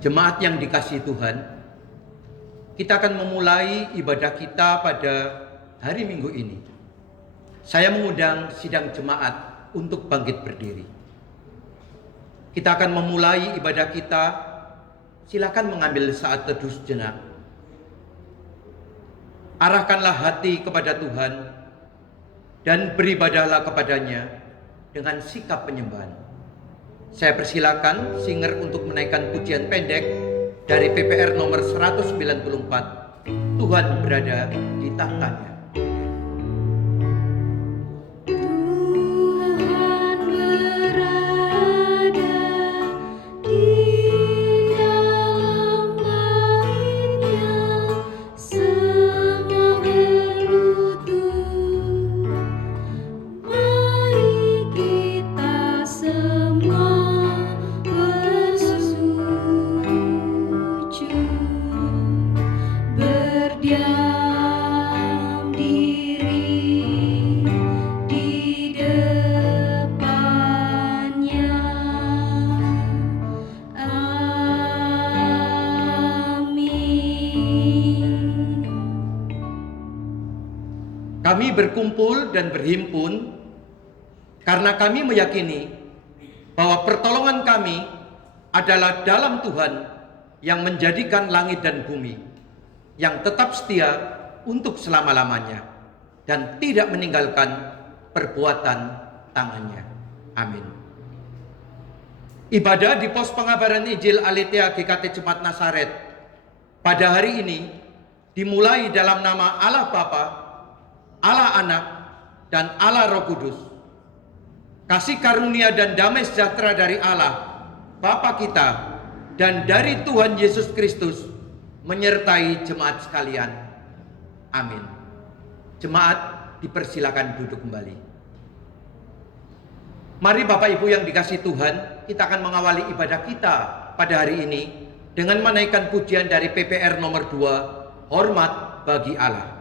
Jemaat yang dikasihi Tuhan, kita akan memulai ibadah kita pada hari Minggu ini. Saya mengundang sidang jemaat untuk bangkit berdiri. Kita akan memulai ibadah kita. Silakan mengambil saat teduh sejenak. Arahkanlah hati kepada Tuhan dan beribadahlah kepadanya dengan sikap penyembahan. Saya persilakan singer untuk menaikkan pujian pendek dari PPR nomor 194, Tuhan berada di tahtanya. Kami berkumpul dan berhimpun karena kami meyakini bahwa pertolongan kami adalah dalam Tuhan yang menjadikan langit dan bumi, yang tetap setia untuk selama-lamanya dan tidak meninggalkan perbuatan tangannya. Amin. Ibadah di pos pengabaran Injil Aletheia GKT Jemaat Nazaret pada hari ini dimulai dalam nama Allah Bapa, Allah Anak, dan Allah Roh Kudus. Kasih karunia dan damai sejahtera dari Allah, Bapa kita, dan dari Tuhan Yesus Kristus menyertai jemaat sekalian. Amin. Jemaat dipersilakan duduk kembali. Mari Bapak Ibu yang dikasihi Tuhan, kita akan mengawali ibadah kita pada hari ini dengan menaikkan pujian dari PPR nomor 2, Hormat bagi Allah.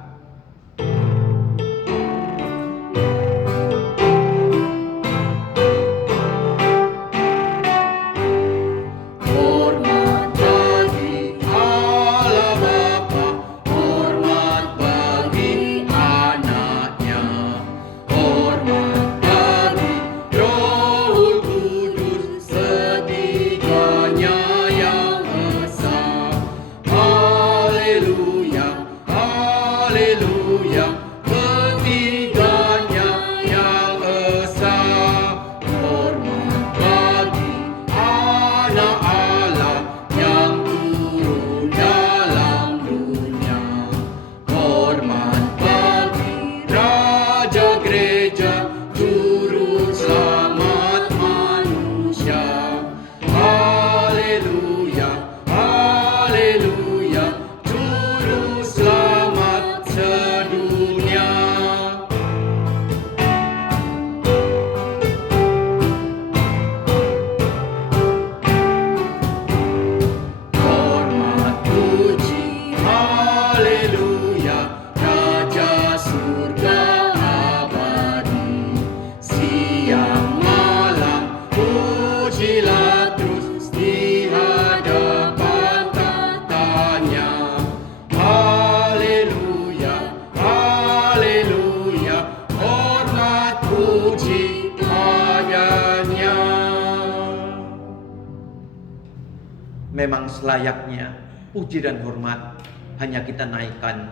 Memang selayaknya puji dan hormat hanya kita naikkan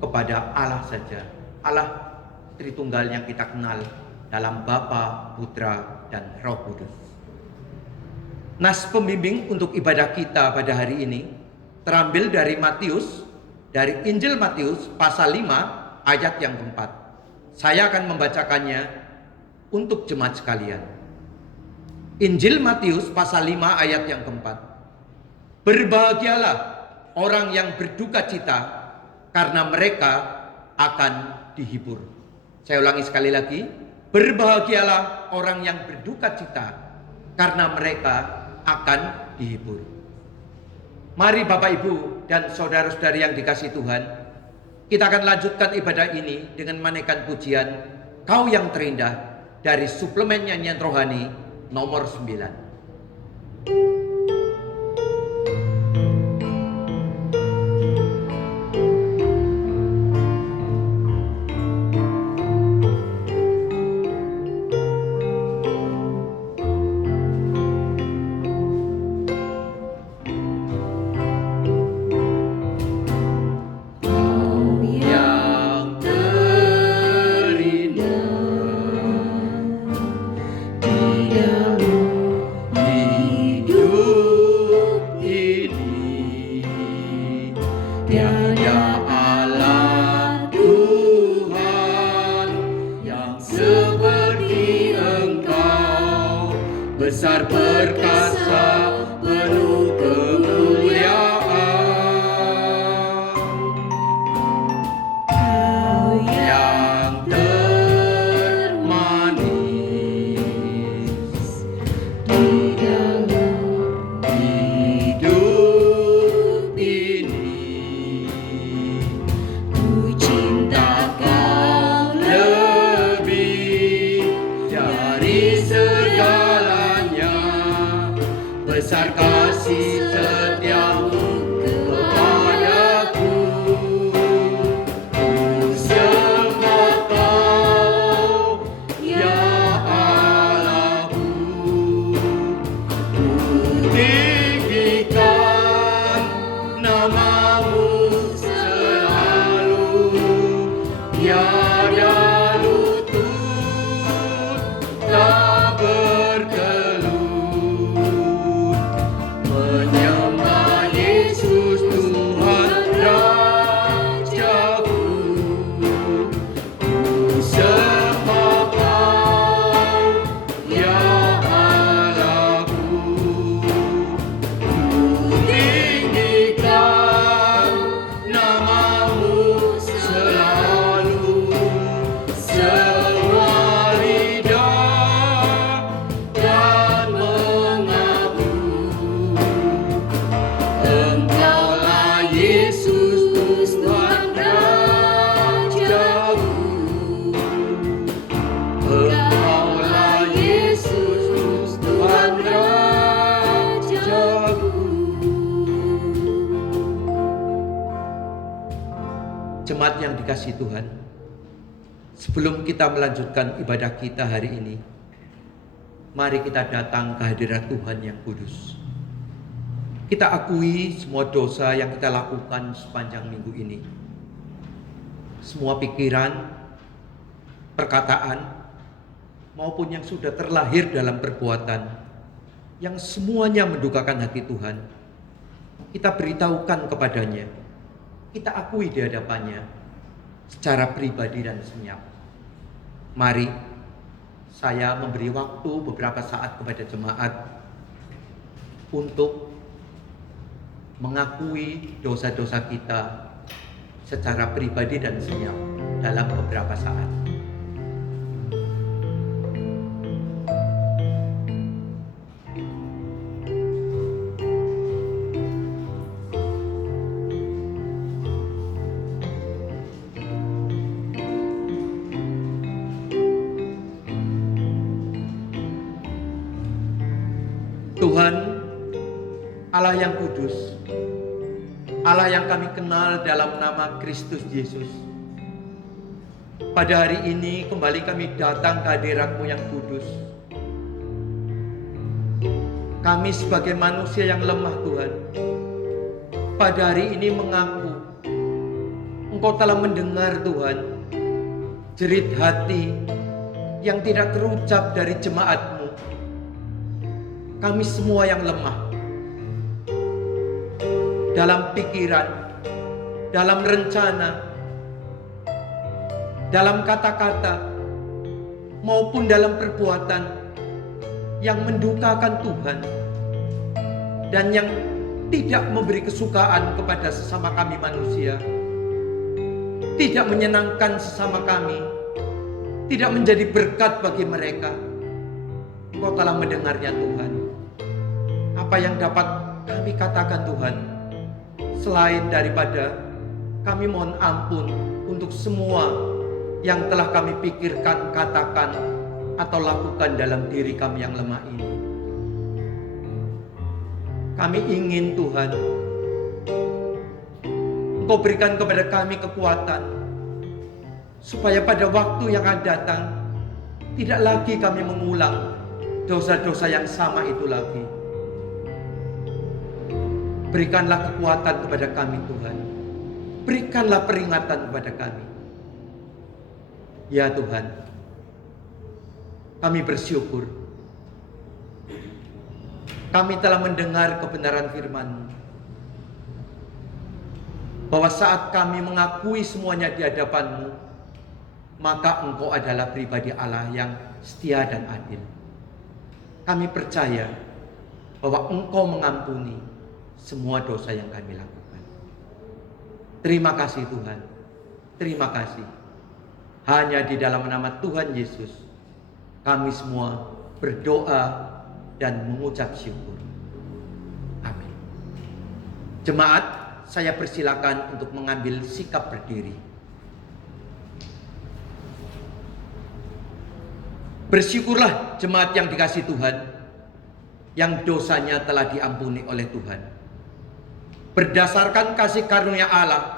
kepada Allah saja. Allah Tritunggal yang kita kenal dalam Bapa, Putra, dan Roh Kudus. Nas pembimbing untuk ibadah kita pada hari ini terambil dari Matius, dari Injil Matius pasal 5 ayat yang keempat. Saya akan membacakannya untuk jemaat sekalian. Injil Matius pasal 5 ayat yang keempat. Berbahagialah orang yang berduka cita, karena mereka akan dihibur. Saya ulangi sekali lagi. Berbahagialah orang yang berduka cita, karena mereka akan dihibur. Mari Bapak Ibu dan saudara-saudari yang dikasihi Tuhan, kita akan lanjutkan ibadah ini dengan menaikkan pujian Kau yang Terindah dari suplemen nyanyian rohani nomor 9. besar perkasa, penuh kemuliaan. Kau yang termanis di dalam hidup ini, ku cinta kau lebih dari segalanya. Besar kasih setiamu kepadaku, ku sembah kau ya Allahku. Ku tinggikan namamu selalu, tiada lutut tak berkelut, menyembah Yesus Tuhan Rajaku. Ku sembah kau ya Allahku. Ku tinggikan namamu selalu, semua lidah dan mengaku, Engkaulah Yesus Tuhan Rajaku. Engkaulah Yesus Tuhan Rajaku. Jemaat yang dikasihi Tuhan, sebelum kita melanjutkan ibadah kita hari ini, mari kita datang ke hadirat Tuhan yang kudus. Kita akui semua dosa yang kita lakukan sepanjang minggu ini. Semua pikiran, perkataan, maupun yang sudah terlahir dalam perbuatan, yang semuanya mendukakan hati Tuhan, kita beritahukan kepadanya. Kita akui di hadapannya secara pribadi dan senyap. Mari saya memberi waktu beberapa saat kepada jemaat untuk mengakui dosa-dosa kita secara pribadi dan senyap dalam beberapa saat. Tuhan, Allah yang kudus, Allah yang kami kenal dalam nama Kristus Yesus, pada hari ini kembali kami datang ke hadirat-Mu yang kudus. Kami sebagai manusia yang lemah Tuhan, pada hari ini mengaku Engkau telah mendengar Tuhan jerit hati yang tidak terucap dari jemaat-Mu. Kami semua yang lemah dalam pikiran, dalam rencana, dalam kata-kata, maupun dalam perbuatan yang mendukakan Tuhan dan yang tidak memberi kesukaan kepada sesama kami manusia, tidak menyenangkan sesama kami, tidak menjadi berkat bagi mereka. Engkau telah mendengarnya Tuhan. Apa yang dapat kami katakan Tuhan, selain daripada kami mohon ampun untuk semua yang telah kami pikirkan, katakan, atau lakukan dalam diri kami yang lemah ini. Kami ingin Tuhan, Engkau berikan kepada kami kekuatan, supaya pada waktu yang akan datang, tidak lagi kami mengulang dosa-dosa yang sama itu lagi. Berikanlah kekuatan kepada kami Tuhan. Berikanlah peringatan kepada kami. Ya Tuhan, kami bersyukur. Kami telah mendengar kebenaran firman-Mu, bahwa saat kami mengakui semuanya di hadapan-Mu, maka Engkau adalah pribadi Allah yang setia dan adil. kami percaya bahwa Engkau mengampuni semua dosa yang kami lakukan. Terima kasih Tuhan, terima kasih. Hanya di dalam nama Tuhan Yesus kami semua berdoa dan mengucap syukur. Amin. Jemaat, saya persilakan untuk mengambil sikap berdiri. Bersyukurlah jemaat yang dikasihi Tuhan, yang dosanya telah diampuni oleh Tuhan. Berdasarkan kasih karunia Allah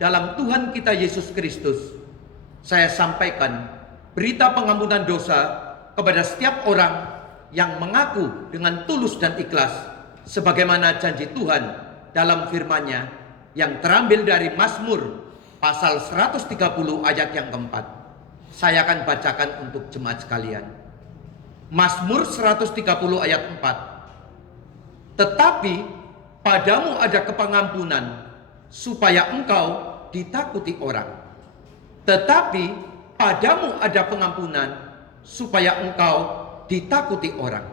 dalam Tuhan kita Yesus Kristus, saya sampaikan berita pengampunan dosa kepada setiap orang yang mengaku dengan tulus dan ikhlas, sebagaimana janji Tuhan dalam firman-Nya yang terambil dari Mazmur pasal 130 ayat yang keempat. Saya akan bacakan untuk jemaat sekalian. Mazmur 130 ayat 4. Tetapi padamu ada kepengampunan, supaya engkau ditakuti orang. Tetapi padamu ada pengampunan, supaya engkau ditakuti orang.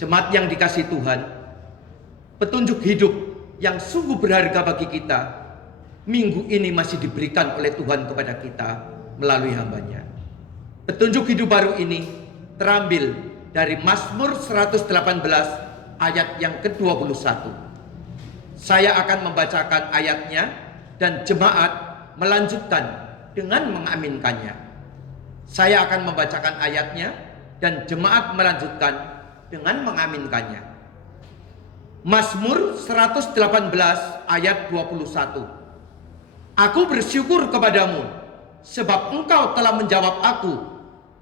Jemaat yang dikasihi Tuhan, petunjuk hidup yang sungguh berharga bagi kita minggu ini masih diberikan oleh Tuhan kepada kita melalui hamba-Nya. Petunjuk hidup baru ini terambil dari Mazmur 118 ayat yang ke-21. Saya akan membacakan ayatnya dan jemaat melanjutkan dengan mengaminkannya. Saya akan membacakan ayatnya dan jemaat melanjutkan dengan mengaminkannya. Mazmur 118 ayat 21. Aku bersyukur kepadamu, sebab engkau telah menjawab aku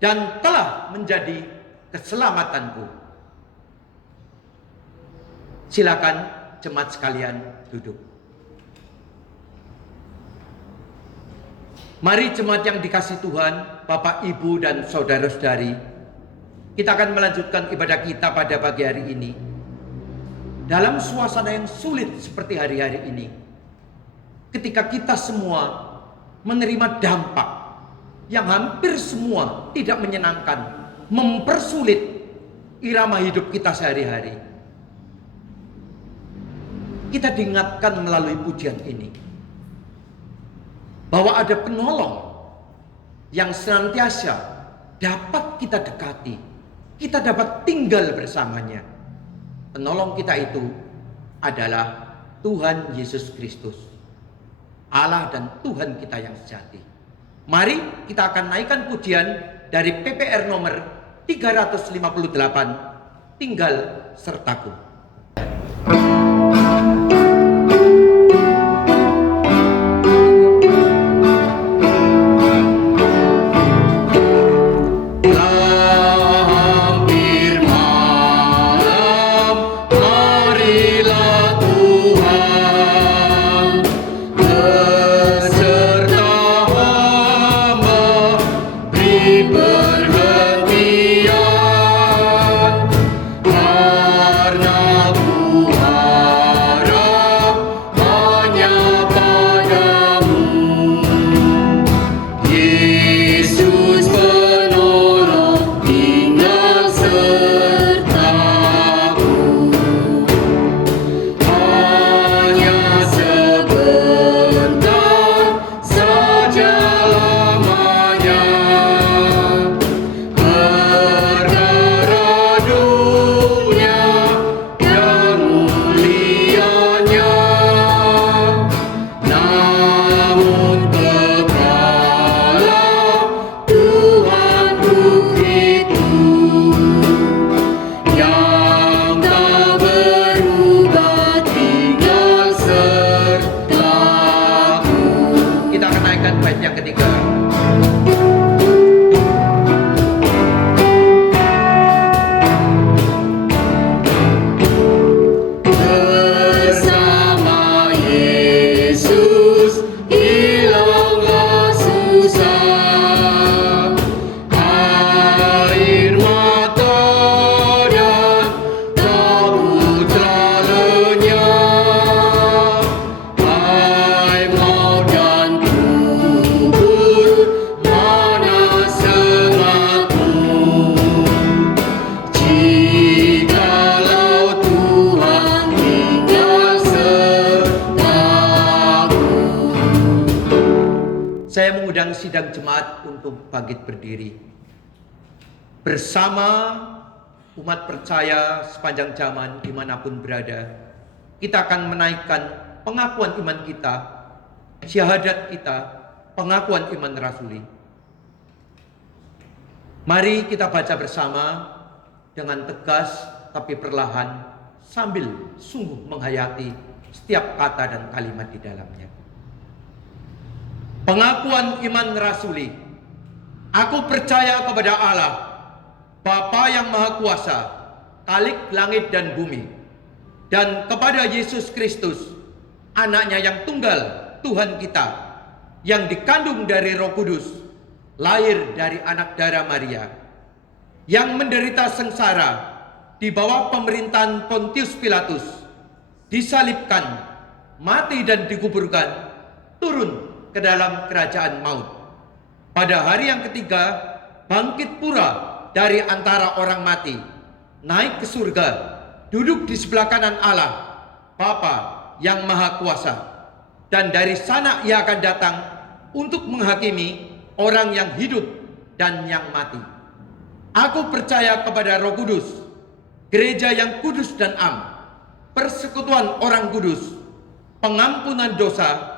dan telah menjadi keselamatanku. Silakan jemaat sekalian duduk. Mari jemaat yang dikasihi Tuhan, Bapak, Ibu, dan saudara-saudari, kita akan melanjutkan ibadah kita pada pagi hari ini dalam suasana yang sulit seperti hari-hari ini, ketika kita semua menerima dampak yang hampir semua tidak menyenangkan, mempersulit irama hidup kita sehari-hari. Kita diingatkan melalui pujian ini bahwa ada penolong yang senantiasa dapat kita dekati, kita dapat tinggal bersamanya. Penolong kita itu adalah Tuhan Yesus Kristus, Allah dan Tuhan kita yang sejati. Mari kita akan naikkan pujian dari PPR nomor 358, Tinggal Sertaku. mengundang sidang jemaat untuk bangkit berdiri. Bersama umat percaya sepanjang zaman dimanapun berada, kita akan menaikkan pengakuan iman kita, syahadat kita, pengakuan iman rasuli. Mari kita baca bersama dengan tegas tapi perlahan sambil sungguh menghayati setiap kata dan kalimat di dalamnya. Pengakuan iman rasuli. Aku percaya kepada Allah, Bapa yang Maha Kuasa, Khalik langit dan bumi, dan kepada Yesus Kristus, anaknya yang tunggal, Tuhan kita, yang dikandung dari Roh Kudus, lahir dari anak darah Maria, yang menderita sengsara di bawah pemerintahan Pontius Pilatus, disalibkan, mati dan dikuburkan, turun ke dalam kerajaan maut. Pada hari yang ketiga, bangkit pula dari antara orang mati, naik ke surga, duduk di sebelah kanan Allah, Bapa yang Maha Kuasa. Dan dari sana ia akan datang untuk menghakimi orang yang hidup dan yang mati. Aku percaya kepada Roh Kudus, gereja yang kudus dan am, persekutuan orang kudus, pengampunan dosa,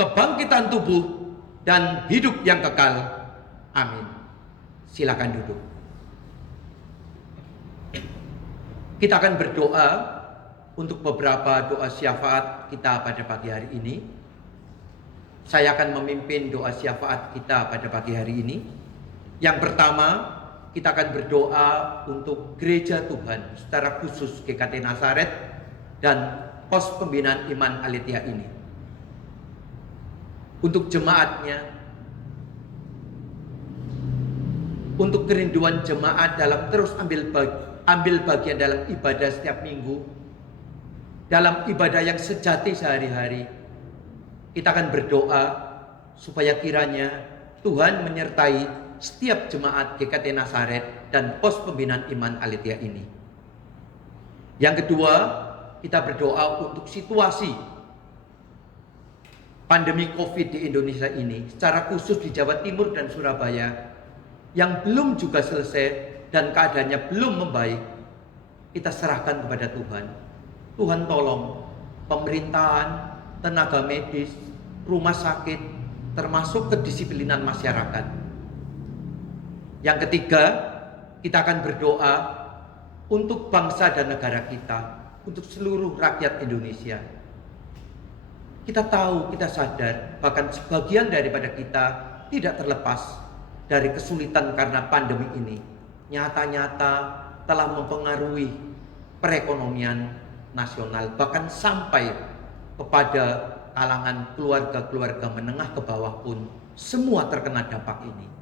kebangkitan tubuh, dan hidup yang kekal. Amin. Silakan duduk. Kita akan berdoa untuk beberapa doa syafaat kita pada pagi hari ini. Saya akan memimpin doa syafaat kita pada pagi hari ini. Yang pertama, kita akan berdoa untuk gereja Tuhan, secara khusus GKT Nazaret dan pos pembinaan iman Aletheia ini. Untuk jemaatnya, untuk kerinduan jemaat dalam terus ambil bagian dalam ibadah setiap minggu, dalam ibadah yang sejati sehari-hari. Kita akan berdoa supaya kiranya Tuhan menyertai setiap jemaat GKT Nazaret dan pos pembinaan iman Aletheia ini. Yang kedua, kita berdoa untuk situasi pandemi COVID di Indonesia ini, secara khusus di Jawa Timur dan Surabaya, yang belum juga selesai dan keadaannya belum membaik. Kita serahkan kepada Tuhan. Tuhan tolong pemerintahan, tenaga medis, rumah sakit, termasuk kedisiplinan masyarakat. Yang ketiga, kita akan berdoa untuk bangsa dan negara kita, untuk seluruh rakyat Indonesia. Kita tahu, kita sadar, bahkan sebagian daripada kita tidak terlepas dari kesulitan karena pandemi ini. Nyata-nyata telah mempengaruhi perekonomian nasional, bahkan sampai kepada kalangan keluarga-keluarga menengah ke bawah pun semua terkena dampak ini.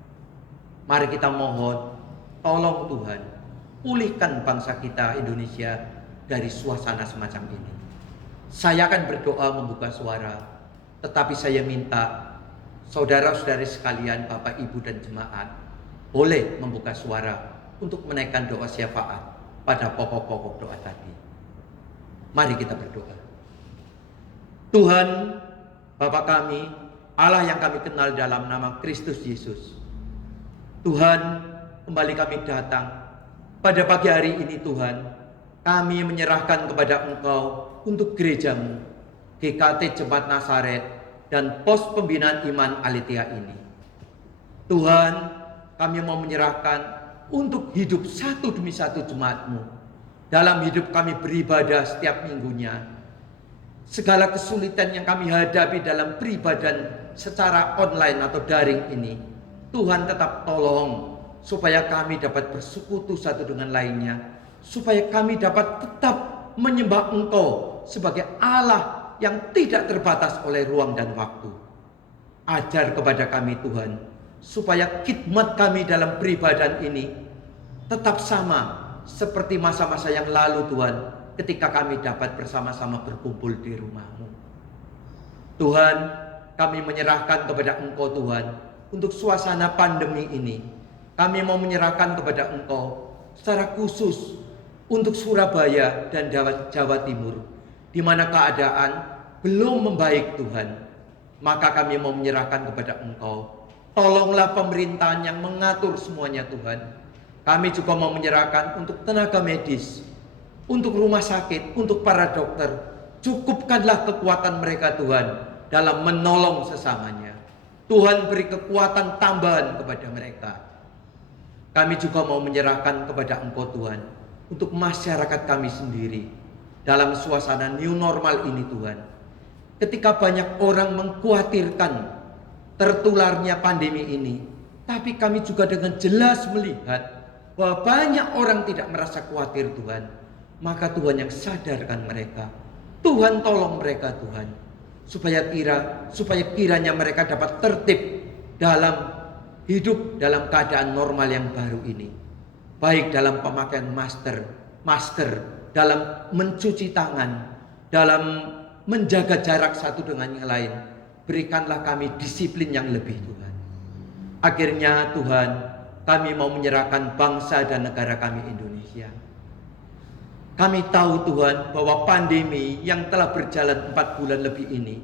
Mari kita mohon, tolong Tuhan, pulihkan bangsa kita Indonesia dari suasana semacam ini. Saya akan berdoa membuka suara, tetapi saya minta saudara-saudari sekalian, Bapak, Ibu, dan jemaat boleh membuka suara untuk menaikkan doa syafaat pada pokok-pokok doa tadi. Mari kita berdoa. Tuhan, Bapa kami, Allah yang kami kenal dalam nama Kristus Yesus. Tuhan, kembali kami datang pada pagi hari ini. Tuhan, kami menyerahkan kepada Engkau untuk gerejamu, GKT Jemaat Nazaret dan pos pembinaan iman Aletheia ini. Tuhan, kami mau menyerahkan untuk hidup satu demi satu jemaatmu. Dalam hidup kami beribadah setiap minggunya, segala kesulitan yang kami hadapi dalam beribadah secara online atau daring ini, Tuhan tetap tolong supaya kami dapat bersekutu satu dengan lainnya, supaya kami dapat tetap menyembah Engkau sebagai Allah yang tidak terbatas oleh ruang dan waktu. Ajar kepada kami Tuhan, supaya khidmat kami dalam beribadah ini tetap sama seperti masa-masa yang lalu Tuhan, ketika kami dapat bersama-sama berkumpul di rumah-Mu. Tuhan, kami menyerahkan kepada Engkau Tuhan, untuk suasana pandemi ini. Kami mau menyerahkan kepada Engkau secara khusus untuk Surabaya dan Jawa Timur, di mana keadaan belum membaik Tuhan. Maka kami mau menyerahkan kepada Engkau Tolonglah pemerintahan yang mengatur semuanya Tuhan. Kami juga mau menyerahkan untuk tenaga medis, untuk rumah sakit, untuk para dokter. Cukupkanlah kekuatan mereka Tuhan dalam menolong sesamanya. Tuhan beri kekuatan tambahan kepada mereka. Kami juga mau menyerahkan kepada Engkau Tuhan, untuk masyarakat kami sendiri dalam suasana new normal ini Tuhan. Ketika banyak orang mengkhawatirkan tertularnya pandemi ini, tapi kami juga dengan jelas melihat bahwa banyak orang tidak merasa khawatir Tuhan. Maka Tuhan yang sadarkan mereka. Tuhan tolong mereka Tuhan, supaya kiranya mereka dapat tertib dalam hidup dalam keadaan normal yang baru ini. Baik dalam pemakaian masker, dalam mencuci tangan, dalam menjaga jarak satu dengan yang lain. Berikanlah kami disiplin yang lebih Tuhan. Akhirnya Tuhan, kami mau menyerahkan bangsa dan negara kami Indonesia. Kami tahu Tuhan bahwa pandemi yang telah berjalan 4 bulan lebih ini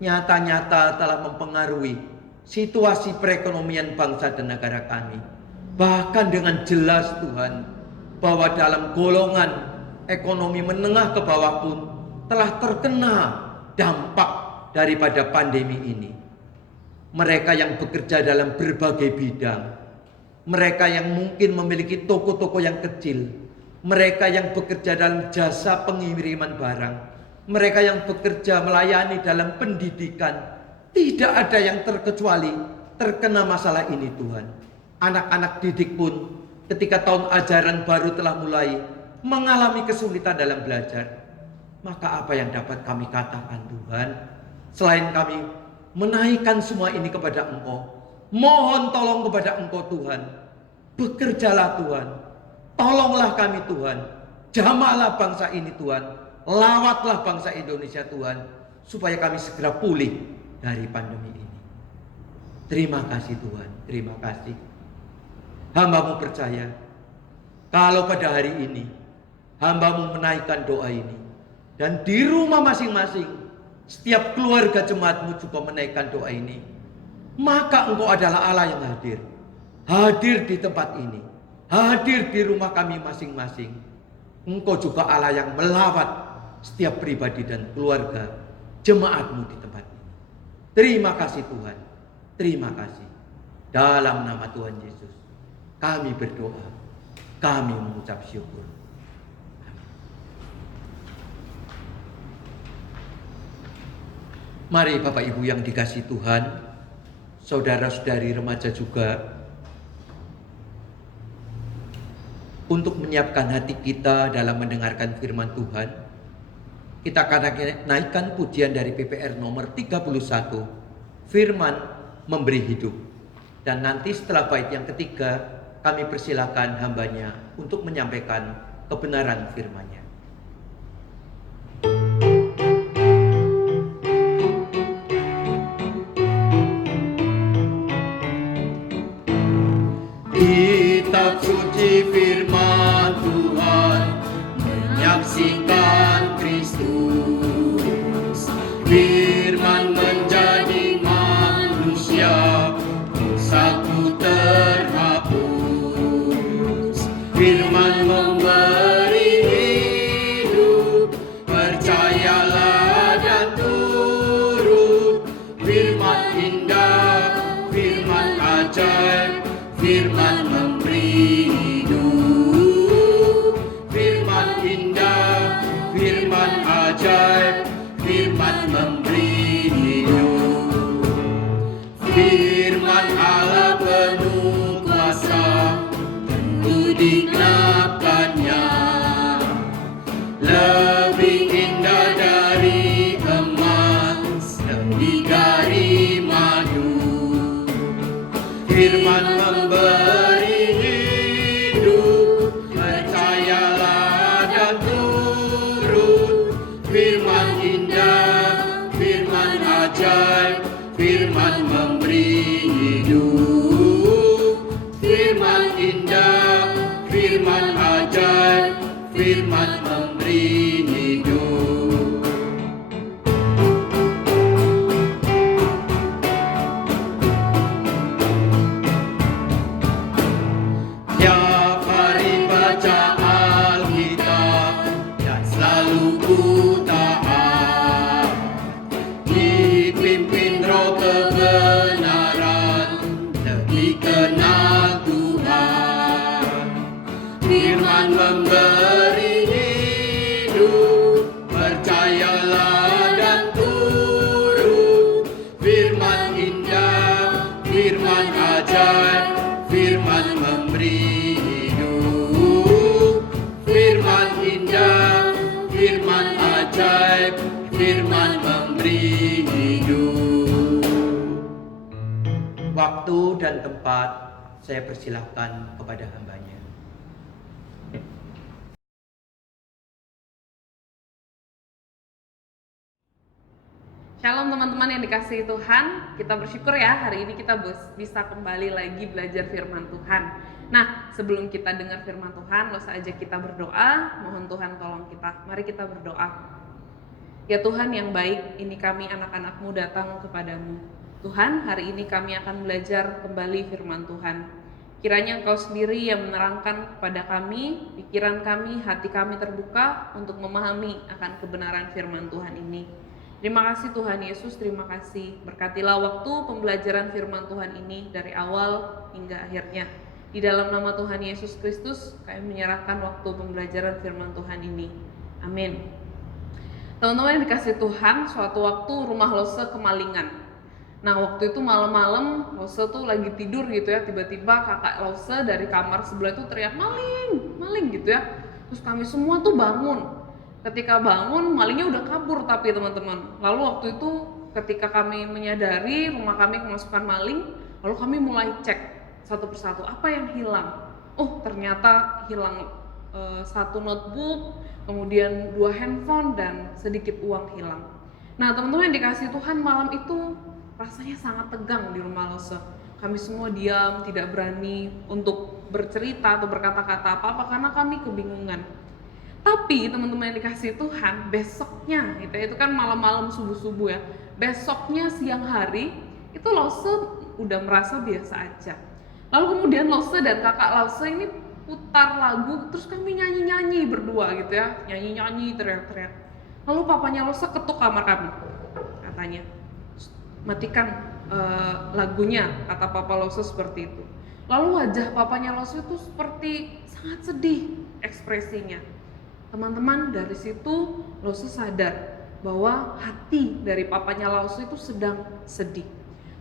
nyata-nyata telah mempengaruhi situasi perekonomian bangsa dan negara kami. Bahkan dengan jelas Tuhan, bahwa dalam golongan ekonomi menengah ke bawah pun telah terkena dampak daripada pandemi ini. Mereka yang bekerja dalam berbagai bidang, mereka yang mungkin memiliki toko-toko yang kecil, mereka yang bekerja dalam jasa pengiriman barang, mereka yang bekerja melayani dalam pendidikan, tidak ada yang terkecuali terkena masalah ini Tuhan. Anak-anak didik pun ketika tahun ajaran baru telah mulai mengalami kesulitan dalam belajar. Maka apa yang dapat kami katakan Tuhan, selain kami menaikkan semua ini kepada Engkau, mohon tolong kepada Engkau Tuhan, bekerjalah Tuhan, tolonglah kami Tuhan, jamahlah bangsa ini Tuhan, lawatlah bangsa Indonesia Tuhan, supaya kami segera pulih dari pandemi ini. Terima kasih Tuhan, terima kasih. Hamba-Mu percaya, kalau pada hari ini hamba-Mu menaikkan doa ini, dan di rumah masing-masing setiap keluarga jemaat-Mu juga menaikkan doa ini, maka Engkau adalah Allah yang hadir. Hadir di tempat ini, hadir di rumah kami masing-masing. Engkau juga Allah yang melawat setiap pribadi dan keluarga jemaat-Mu di tempat ini. Terima kasih Tuhan, terima kasih. Dalam nama Tuhan Yesus kami berdoa, kami mengucap syukur. Mari Bapak Ibu yang dikasihi Tuhan, saudara-saudari remaja juga, untuk menyiapkan hati kita dalam mendengarkan firman Tuhan, kita akan naikkan pujian dari PPR nomor 31, Firman Memberi Hidup. Dan nanti setelah bait yang ketiga, kami persilakan hambanya untuk menyampaikan kebenaran firman-Nya. Kitab suci firman Tuhan menyaksikan Kristus. Firman menjadi manusia, dosaku terhapus. Firman memberi hidup, percayalah dan turut. Firman indah, firman ajaib, firman memberi hidup. Firman indah, firman ajaib, firman memberi hidup. Firman Allah penuh kuasa, tentu digenapkannya. Lebih indah dari emas, lebih dari madu. Firman memberi hidup, percayalah dan turut. Firman indah, firman ajaib, firman memberi ku taat. Dipimpin roh kebenaran, lebih kenal Tuhan. Firman memberi hidup, percayalah dan turut. Firman indah, firman ajaib, firman memberi hidup. Firman indah, firman ajaib, firman memberi hidup. Waktu dan tempat saya persilahkan kepada hambanya. Shalom teman-teman yang dikasihi Tuhan, kita bersyukur ya hari ini kita bisa kembali lagi belajar firman Tuhan. Nah, sebelum kita dengar firman Tuhan, lo saja kita berdoa, mohon Tuhan tolong kita. Mari kita berdoa. Ya Tuhan yang baik, ini kami anak-anak-Mu datang kepadamu. Tuhan, hari ini kami akan belajar kembali firman Tuhan. Kiranya Engkau sendiri yang menerangkan kepada kami, pikiran kami, hati kami terbuka untuk memahami akan kebenaran firman Tuhan ini. Terima kasih Tuhan Yesus, terima kasih. Berkatilah waktu pembelajaran firman Tuhan ini dari awal hingga akhirnya. Di dalam nama Tuhan Yesus Kristus, kami menyerahkan waktu pembelajaran firman Tuhan ini. Amin. Teman-teman yang dikasih Tuhan, suatu waktu rumah Lose kemalingan. Nah, waktu itu malam-malam Lose tuh lagi tidur gitu ya, tiba-tiba kakak Lose dari kamar sebelah itu teriak maling, maling gitu ya. Terus kami semua tuh bangun. Ketika bangun, malingnya udah kabur tapi teman-teman. Lalu waktu itu ketika kami menyadari rumah kami kemasukan maling, lalu kami mulai cek satu persatu apa yang hilang. Oh, ternyata hilang satu notebook, kemudian 2 handphone dan sedikit uang hilang. Nah, teman-teman yang dikasih Tuhan, malam itu rasanya sangat tegang di rumah Lose. Kami semua diam, tidak berani untuk bercerita atau berkata-kata apa-apa karena kami kebingungan. Tapi teman-teman yang dikasih Tuhan, besoknya itu kan malam-malam subuh-subuh ya. Besoknya siang hari itu Lose udah merasa biasa aja. Lalu kemudian Lose dan kakak Lose ini putar lagu, terus kami nyanyi-nyanyi berdua gitu ya. Nyanyi-nyanyi, teriak-teriak. Lalu papanya Lose ketuk kamar kami. Katanya, matikan lagunya, kata papa Lose seperti itu. Lalu wajah papanya Lose itu seperti sangat sedih ekspresinya. Teman-teman, dari situ Lose sadar bahwa hati dari papanya Lose itu sedang sedih.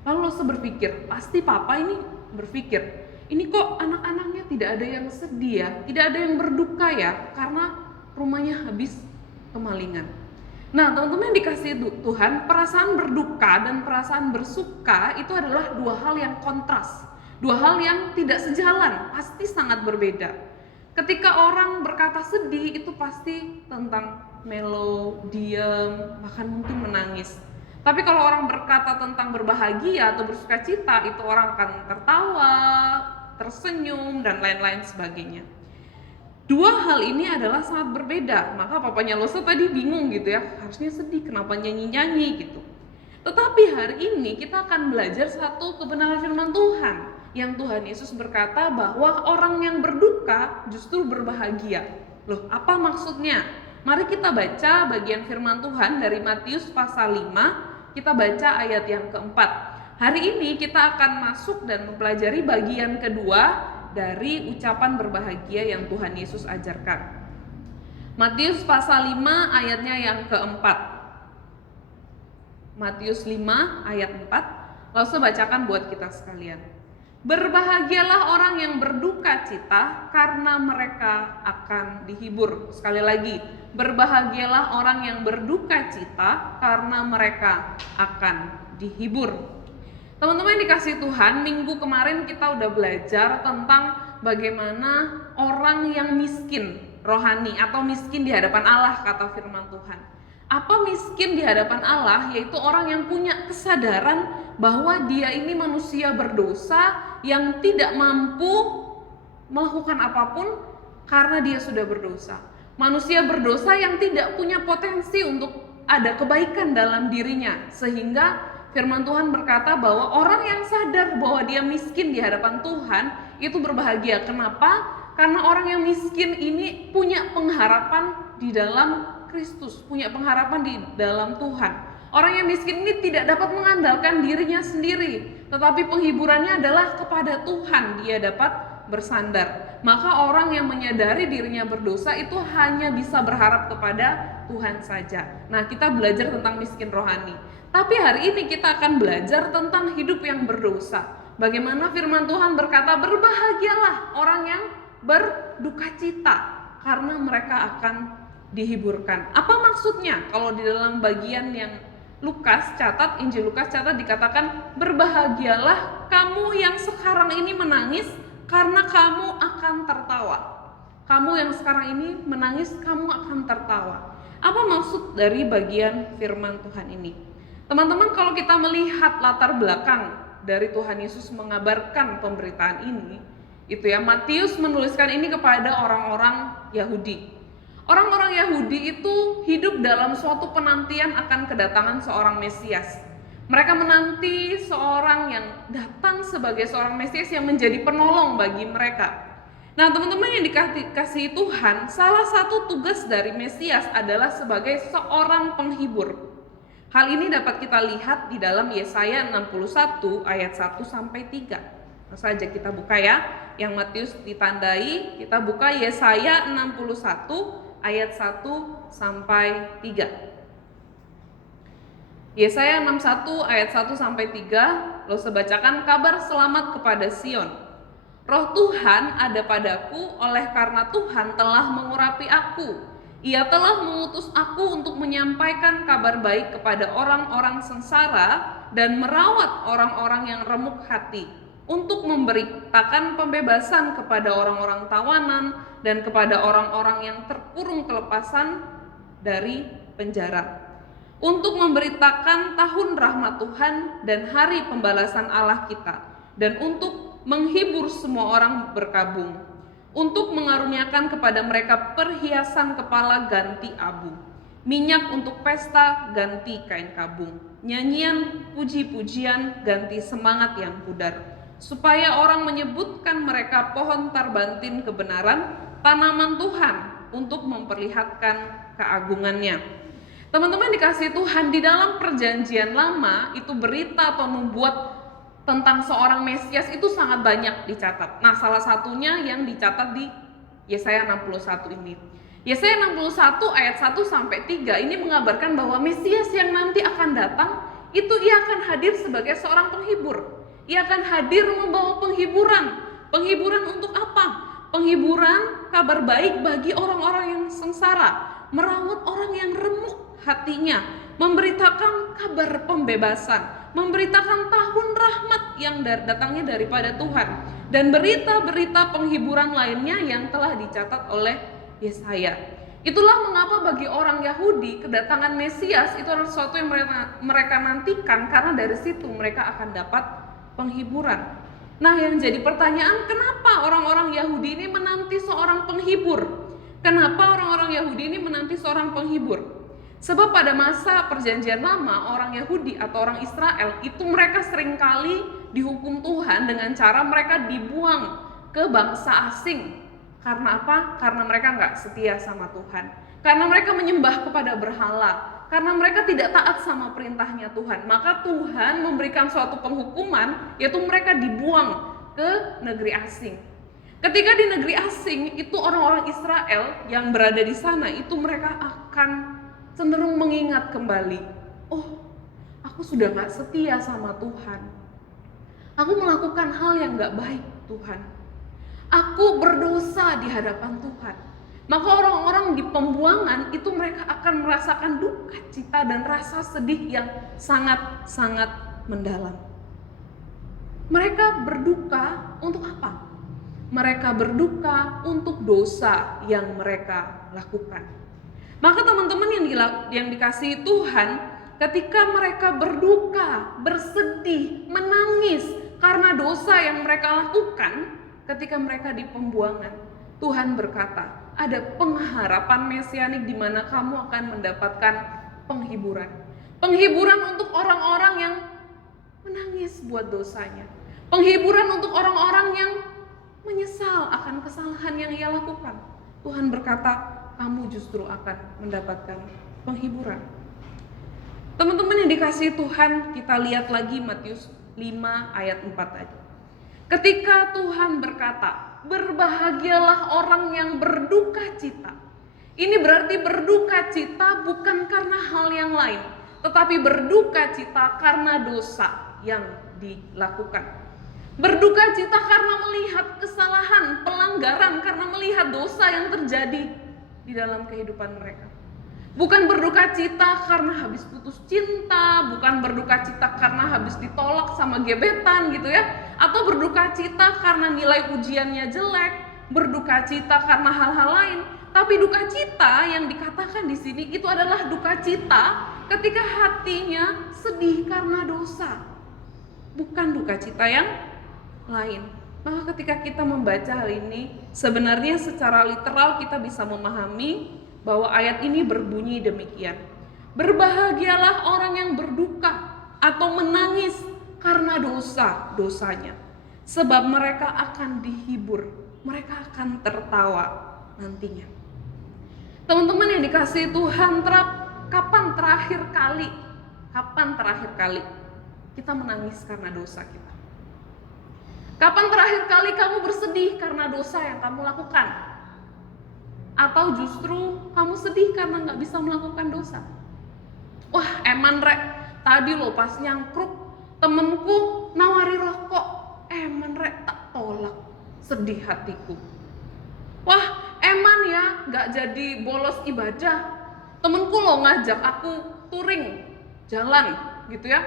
Lalu Lose berpikir, pasti papa ini berpikir, ini kok anak-anaknya tidak ada yang sedih ya, tidak ada yang berduka ya, karena rumahnya habis kemalingan. Nah, teman-teman yang dikasih Tuhan, perasaan berduka dan perasaan bersuka itu adalah dua hal yang kontras, dua hal yang tidak sejalan, pasti sangat berbeda. Ketika orang berkata sedih itu pasti tentang melo, diam, bahkan mungkin menangis. Tapi kalau orang berkata tentang berbahagia atau bersukacita, itu orang akan tertawa, tersenyum, dan lain-lain sebagainya. Dua hal ini adalah sangat berbeda. Maka papanya Lose tadi bingung gitu ya, harusnya sedih, kenapa nyanyi-nyanyi gitu. Tetapi hari ini kita akan belajar satu kebenaran firman Tuhan, yang Tuhan Yesus berkata bahwa orang yang berduka justru berbahagia. Loh, apa maksudnya? Mari kita baca bagian firman Tuhan dari Matius pasal 5, kita baca ayat yang keempat. Hari ini kita akan masuk dan mempelajari bagian kedua dari ucapan berbahagia yang Tuhan Yesus ajarkan. Matius pasal 5 ayatnya yang keempat. Matius 5 ayat 4, langsung bacakan buat kita sekalian. Berbahagialah orang yang berduka cita karena mereka akan dihibur. Sekali lagi, berbahagialah orang yang berduka cita karena mereka akan dihibur. Teman-teman yang dikasih Tuhan, minggu kemarin kita udah belajar tentang bagaimana orang yang miskin rohani atau miskin di hadapan Allah, kata firman Tuhan. Apa miskin di hadapan Allah? Yaitu orang yang punya kesadaran bahwa dia ini manusia berdosa yang tidak mampu melakukan apapun karena dia sudah berdosa. Manusia berdosa yang tidak punya potensi untuk ada kebaikan dalam dirinya, sehingga firman Tuhan berkata bahwa orang yang sadar bahwa dia miskin di hadapan Tuhan itu berbahagia. Kenapa? Karena orang yang miskin ini punya pengharapan di dalam Kristus, punya pengharapan di dalam Tuhan. Orang yang miskin ini tidak dapat mengandalkan dirinya sendiri, tetapi penghiburannya adalah kepada Tuhan dia dapat bersandar. Maka orang yang menyadari dirinya berdosa itu hanya bisa berharap kepada Tuhan saja. Nah, kita belajar tentang miskin rohani. Tapi hari ini kita akan belajar tentang hidup yang berdosa. Bagaimana firman Tuhan berkata, berbahagialah orang yang berduka cita karena mereka akan dihiburkan. Apa maksudnya? Kalau di dalam bagian yang Lukas catat, Injil Lukas catat dikatakan, berbahagialah kamu yang sekarang ini menangis karena kamu akan tertawa. Kamu yang sekarang ini menangis, kamu akan tertawa. Apa maksud dari bagian firman Tuhan ini? Teman-teman, kalau kita melihat latar belakang dari Tuhan Yesus mengabarkan pemberitaan ini, itu ya, Matius menuliskan ini kepada orang-orang Yahudi. Orang-orang Yahudi itu hidup dalam suatu penantian akan kedatangan seorang Mesias. Mereka menanti seorang yang datang sebagai seorang Mesias yang menjadi penolong bagi mereka. Nah, teman-teman yang dikasihi Tuhan, salah satu tugas dari Mesias adalah sebagai seorang penghibur. Hal ini dapat kita lihat di dalam Yesaya 61 ayat 1 sampai 3. Langsung saja kita buka ya. Yang Matius ditandai, kita buka Yesaya 61 ayat 1 sampai 3. Yesaya 61 ayat 1 sampai 3, lalu saya bacakan, kabar selamat kepada Sion. Roh Tuhan ada padaku oleh karena Tuhan telah mengurapi aku. Ia telah mengutus aku untuk menyampaikan kabar baik kepada orang-orang sengsara dan merawat orang-orang yang remuk hati, untuk memberitakan pembebasan kepada orang-orang tawanan dan kepada orang-orang yang terkurung kelepasan dari penjara, untuk memberitakan tahun rahmat Tuhan dan hari pembalasan Allah kita, dan untuk menghibur semua orang berkabung, untuk mengaruniakan kepada mereka perhiasan kepala ganti abu, minyak untuk pesta ganti kain kabung, nyanyian puji-pujian ganti semangat yang pudar, supaya orang menyebutkan mereka pohon tarbantin kebenaran, tanaman Tuhan untuk memperlihatkan keagungannya. Teman-teman dikasihi Tuhan, di dalam perjanjian lama itu berita atau membuat tentang seorang Mesias itu sangat banyak dicatat. Nah, salah satunya yang dicatat di Yesaya 61 ini. Yesaya 61 ayat 1 sampai 3 ini mengabarkan bahwa Mesias yang nanti akan datang itu ia akan hadir sebagai seorang penghibur. Ia akan hadir membawa penghiburan. Penghiburan untuk apa? Penghiburan kabar baik bagi orang-orang yang sengsara, merawat orang yang remuk hatinya, memberitakan kabar pembebasan, memberitakan tahun rahmat yang datangnya daripada Tuhan, dan berita-berita penghiburan lainnya yang telah dicatat oleh Yesaya. Itulah mengapa bagi orang Yahudi kedatangan Mesias itu adalah sesuatu yang mereka nantikan, karena dari situ mereka akan dapat penghiburan. Nah, yang jadi pertanyaan, kenapa orang-orang Yahudi ini menanti seorang penghibur? Kenapa orang-orang Yahudi ini menanti seorang penghibur? Sebab pada masa perjanjian lama, orang Yahudi atau orang Israel itu mereka seringkali dihukum Tuhan dengan cara mereka dibuang ke bangsa asing. Karena apa? Karena mereka nggak setia sama Tuhan. Karena mereka menyembah kepada berhala. Karena mereka tidak taat sama perintahnya Tuhan. Maka Tuhan memberikan suatu penghukuman, yaitu mereka dibuang ke negeri asing. Ketika di negeri asing, itu orang-orang Israel yang berada di sana, itu mereka akan cenderung mengingat kembali, oh, aku sudah gak setia sama Tuhan. Aku melakukan hal yang gak baik, Tuhan. Aku berdosa di hadapan Tuhan. Maka orang-orang di pembuangan itu mereka akan merasakan duka cita dan rasa sedih yang sangat-sangat mendalam. Mereka berduka untuk apa? Mereka berduka untuk dosa yang mereka lakukan. Maka teman-teman yang dikasihi Tuhan, ketika mereka berduka, bersedih, menangis karena dosa yang mereka lakukan, ketika mereka di pembuangan, Tuhan berkata, ada pengharapan mesianik di mana kamu akan mendapatkan penghiburan. Penghiburan untuk orang-orang yang menangis buat dosanya. Penghiburan untuk orang-orang yang menyesal akan kesalahan yang ia lakukan. Tuhan berkata, kamu justru akan mendapatkan penghiburan. Teman-teman yang dikasihi Tuhan, kita lihat lagi Matius 5 ayat 4 tadi. Ketika Tuhan berkata, berbahagialah orang yang berduka cita. Ini berarti berduka cita bukan karena hal yang lain, tetapi berduka cita karena dosa yang dilakukan. Berduka cita karena melihat kesalahan, pelanggaran, karena melihat dosa yang terjadi di dalam kehidupan mereka. Bukan berduka cita karena habis putus cinta, bukan berduka cita karena habis ditolak sama gebetan gitu ya, atau berduka cita karena nilai ujiannya jelek, berduka cita karena hal-hal lain. Tapi duka cita yang dikatakan di sini itu adalah duka cita ketika hatinya sedih karena dosa, bukan duka cita yang lain. Maka ketika kita membaca hal ini, sebenarnya secara literal kita bisa memahami bahwa ayat ini berbunyi demikian. Berbahagialah orang yang berduka atau menangis karena dosa-dosanya, sebab mereka akan dihibur, mereka akan tertawa nantinya. Teman-teman yang dikasihi Tuhan, kapan terakhir kali kita menangis karena dosa kita? Kapan terakhir kali kamu bersedih karena dosa yang kamu lakukan? Atau justru kamu sedih karena gak bisa melakukan dosa? Wah, eman rek, tadi lo pas nyangkruk temenku nawari rokok, eman rek tak tolak, sedih hatiku. Wah, eman ya gak jadi bolos ibadah, temenku lo ngajak aku touring jalan gitu ya.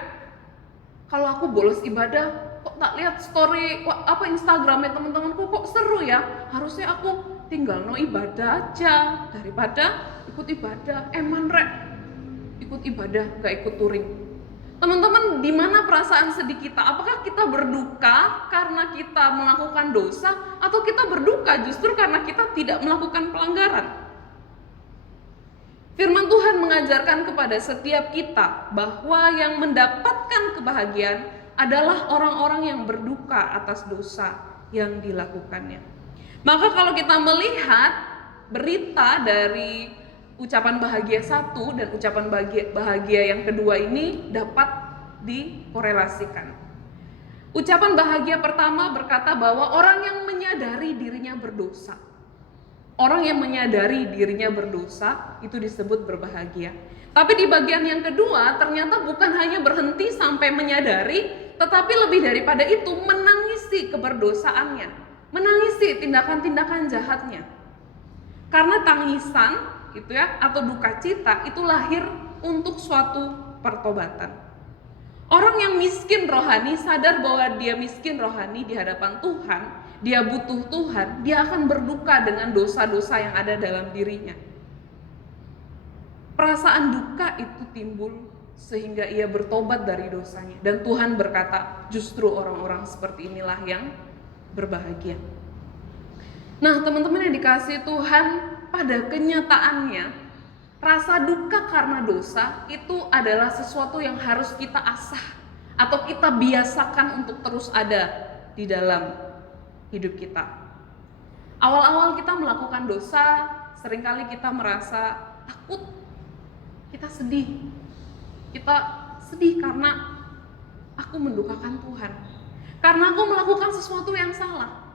Kalau aku bolos ibadah, kok tak lihat story Instagramnya teman-temanku kok seru ya, harusnya aku tinggal no ibadah aja daripada ikut ibadah. Eman rek, ikut ibadah gak ikut touring. Teman-teman, di mana perasaan sedih kita? Apakah kita berduka karena kita melakukan dosa, atau kita berduka justru karena kita tidak melakukan pelanggaran? Firman Tuhan mengajarkan kepada setiap kita bahwa yang mendapatkan kebahagiaan adalah orang-orang yang berduka atas dosa yang dilakukannya. Maka kalau kita melihat berita dari ucapan bahagia satu dan ucapan bahagia yang kedua ini dapat dikorelasikan. Ucapan bahagia pertama berkata bahwa orang yang menyadari dirinya berdosa. Orang yang menyadari dirinya berdosa itu disebut berbahagia. Tapi di bagian yang kedua ternyata bukan hanya berhenti sampai menyadari, tetapi lebih daripada itu menangisi keberdosaannya, menangisi tindakan-tindakan jahatnya. Karena tangisan gitu ya, atau duka cita itu lahir untuk suatu pertobatan. Orang yang miskin rohani sadar bahwa dia miskin rohani di hadapan Tuhan, dia butuh Tuhan, dia akan berduka dengan dosa-dosa yang ada dalam dirinya. Perasaan duka itu timbul sehingga ia bertobat dari dosanya, dan Tuhan berkata, justru orang-orang seperti inilah yang berbahagia. Nah, teman-teman yang dikasihi Tuhan, pada kenyataannya rasa duka karena dosa itu adalah sesuatu yang harus kita asah atau kita biasakan untuk terus ada di dalam hidup kita. Awal-awal kita melakukan dosa, seringkali kita merasa takut, kita sedih karena aku mendukakan Tuhan, karena aku melakukan sesuatu yang salah.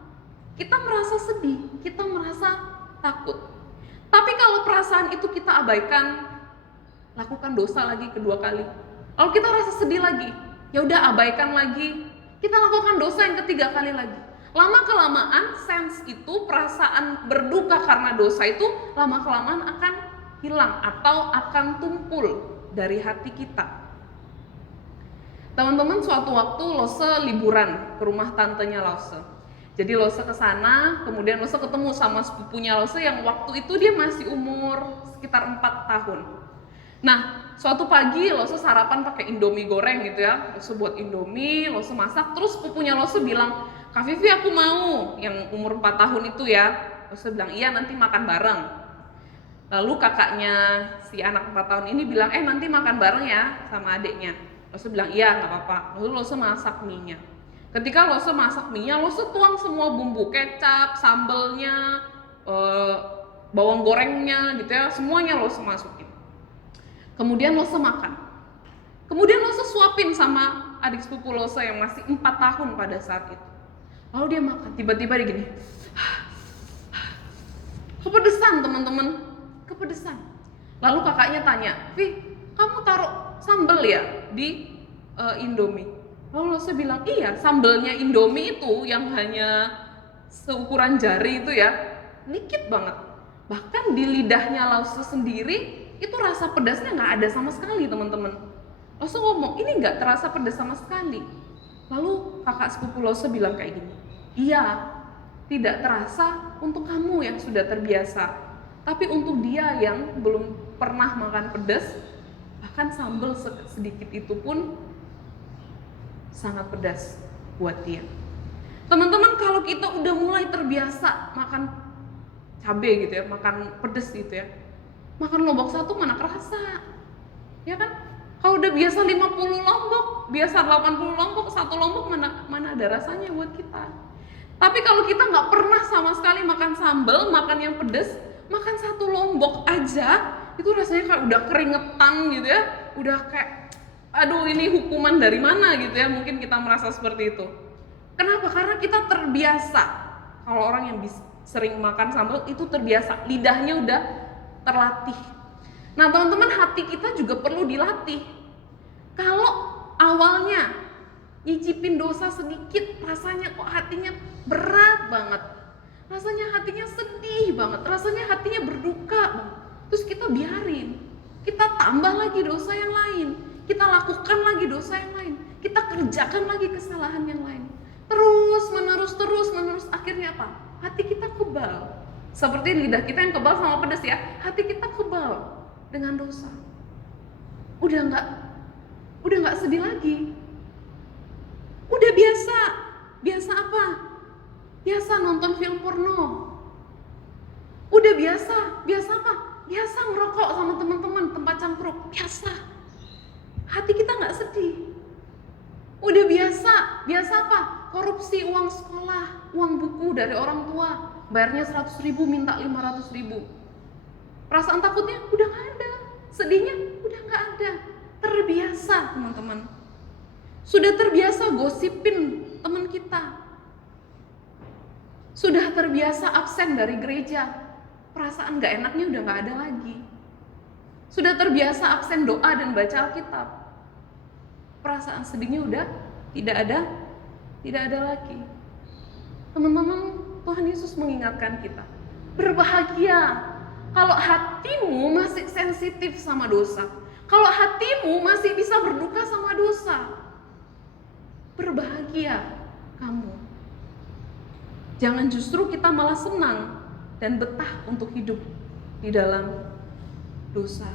Kita merasa sedih, kita merasa takut. Tapi kalau perasaan itu kita abaikan, lakukan dosa lagi kedua kali, lalu kita rasa sedih lagi, ya udah abaikan lagi, kita lakukan dosa yang ketiga kali lagi. Lama kelamaan sense itu, perasaan berduka karena dosa itu lama kelamaan akan hilang atau akan tumpul dari hati kita. Teman-teman, suatu waktu Lose liburan ke rumah tantenya Lose. Jadi Lose ke sana, kemudian Lose ketemu sama sepupunya Lose yang waktu itu dia masih umur sekitar 4 tahun. Nah, suatu pagi Lose sarapan pakai Indomie goreng gitu ya. Lose buat Indomie, Lose masak, terus sepupunya Lose bilang, "Kak Vivi, aku mau," yang umur 4 tahun itu ya. Lose bilang, "Iya, nanti makan bareng." Lalu kakaknya si anak 4 tahun ini bilang, "Nanti makan bareng ya sama adiknya." Lose bilang, "Iya, nggak apa-apa." Lalu Lose masak mie-nya. Ketika Lose masak mie-nya, Lose tuang semua bumbu, kecap, sambelnya, bawang gorengnya gitu ya, semuanya Lose masukin. Kemudian Lose makan. Kemudian Lose suapin sama adik sepupu Lose yang masih 4 tahun pada saat itu. Lalu dia makan, tiba-tiba dia gini, kepedesan teman-teman, kepedesan. Lalu kakaknya tanya, "Vi, kamu taruh sambal ya di Indomie?" Lalu Lose bilang, "Iya, sambalnya Indomie itu yang hanya seukuran jari itu ya, dikit banget. Bahkan di lidahnya Lose sendiri itu rasa pedasnya nggak ada sama sekali teman-teman." Lose ngomong, "Ini nggak terasa pedas sama sekali." Lalu kakak sepupu Lose bilang kayak gini, "Iya, tidak terasa untuk kamu yang sudah terbiasa, tapi untuk dia yang belum pernah makan pedas, bahkan sambal sedikit itu pun sangat pedas buat dia." Teman-teman, kalau kita udah mulai terbiasa makan cabai gitu ya, makan pedas gitu ya, makan lombok satu mana kerasa, ya kan? Kalau udah biasa 50 lombok, biasa 80 lombok, satu lombok mana ada rasanya buat kita. Tapi kalau kita nggak pernah sama sekali makan sambal, makan yang pedas, makan satu lombok aja, itu rasanya kayak udah keringetan gitu ya, udah kayak, aduh ini hukuman dari mana gitu ya, mungkin kita merasa seperti itu. Kenapa? Karena kita terbiasa. Kalau orang yang sering makan sambal itu terbiasa, lidahnya udah terlatih. Nah teman-teman, hati kita juga perlu dilatih. Kalau awalnya nyicipin dosa sedikit, rasanya kok hatinya berat banget, rasanya hatinya sedih banget, rasanya hatinya berduka banget. Terus kita biarin, kita tambah lagi dosa yang lain, kita lakukan lagi dosa yang lain, kita kerjakan lagi kesalahan yang lain, terus menerus, akhirnya apa? Hati kita kebal. Seperti lidah kita yang kebal sama pedas ya, hati kita kebal dengan dosa. Udah nggak sedih lagi. Udah biasa apa? Biasa nonton film porno. Udah biasa apa? Biasa ngerokok sama teman-teman tempat cangkruk, biasa. Hati kita nggak sedih. Udah biasa apa? Korupsi uang sekolah, uang buku dari orang tua, bayarnya 100.000 minta 500.000. Perasaan takutnya udah nggak ada, sedihnya udah nggak ada. Terbiasa teman-teman. Sudah terbiasa gosipin teman kita. Sudah terbiasa absen dari gereja, perasaan gak enaknya udah gak ada lagi. Sudah terbiasa absen doa dan baca Alkitab, perasaan sedihnya udah tidak ada lagi. Teman-teman, Tuhan Yesus mengingatkan kita, berbahagia kalau hatimu masih sensitif sama dosa, kalau hatimu masih bisa berduka sama dosa. Berbahagia kamu. Jangan justru kita malah senang dan betah untuk hidup di dalam dosa.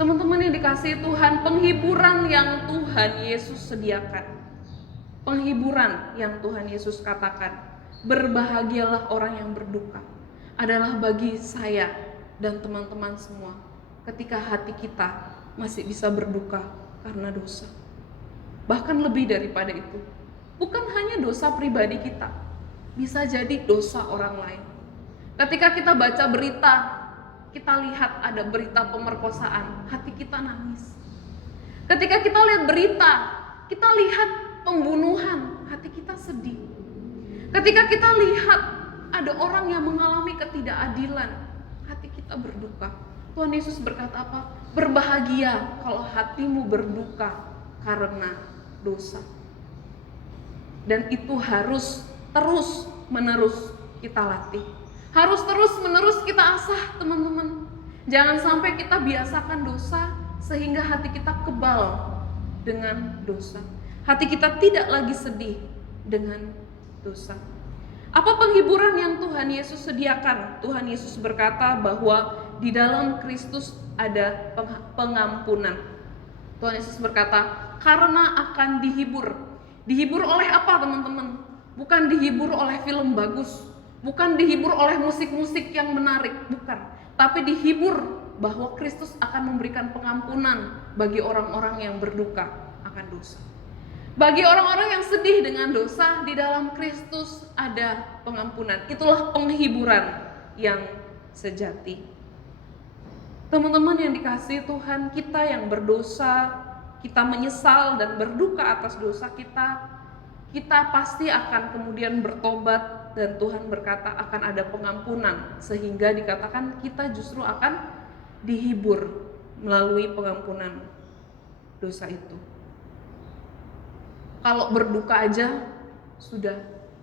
Teman-teman yang dikasihi Tuhan, penghiburan yang Tuhan Yesus sediakan, penghiburan yang Tuhan Yesus katakan, berbahagialah orang yang berduka, adalah bagi saya dan teman-teman semua ketika hati kita masih bisa berduka karena dosa. Bahkan lebih daripada itu, bukan hanya dosa pribadi kita, bisa jadi dosa orang lain. Ketika kita baca berita, kita lihat ada berita pemerkosaan, hati kita nangis. Ketika kita lihat berita, kita lihat pembunuhan, hati kita sedih. Ketika kita lihat ada orang yang mengalami ketidakadilan, hati kita berduka. Tuhan Yesus berkata apa? Berbahagia kalau hatimu berduka karena dosa. Dan itu harus terus menerus kita latih, harus terus menerus kita asah teman-teman. Jangan sampai kita biasakan dosa sehingga hati kita kebal dengan dosa, hati kita tidak lagi sedih dengan dosa. Apa penghiburan yang Tuhan Yesus sediakan? Tuhan Yesus berkata bahwa di dalam Kristus ada pengampunan. Tuhan Yesus berkata, karena akan dihibur. Dihibur oleh apa teman-teman? Bukan dihibur oleh film bagus, bukan dihibur oleh musik-musik yang menarik, bukan. Tapi dihibur bahwa Kristus akan memberikan pengampunan bagi orang-orang yang berduka akan dosa. Bagi orang-orang yang sedih dengan dosa, di dalam Kristus ada pengampunan. Itulah penghiburan yang sejati. Teman-teman yang dikasihi Tuhan, kita yang berdosa, kita menyesal dan berduka atas dosa kita pasti akan kemudian bertobat, dan Tuhan berkata akan ada pengampunan, sehingga dikatakan kita justru akan dihibur melalui pengampunan dosa itu. Kalau berduka aja sudah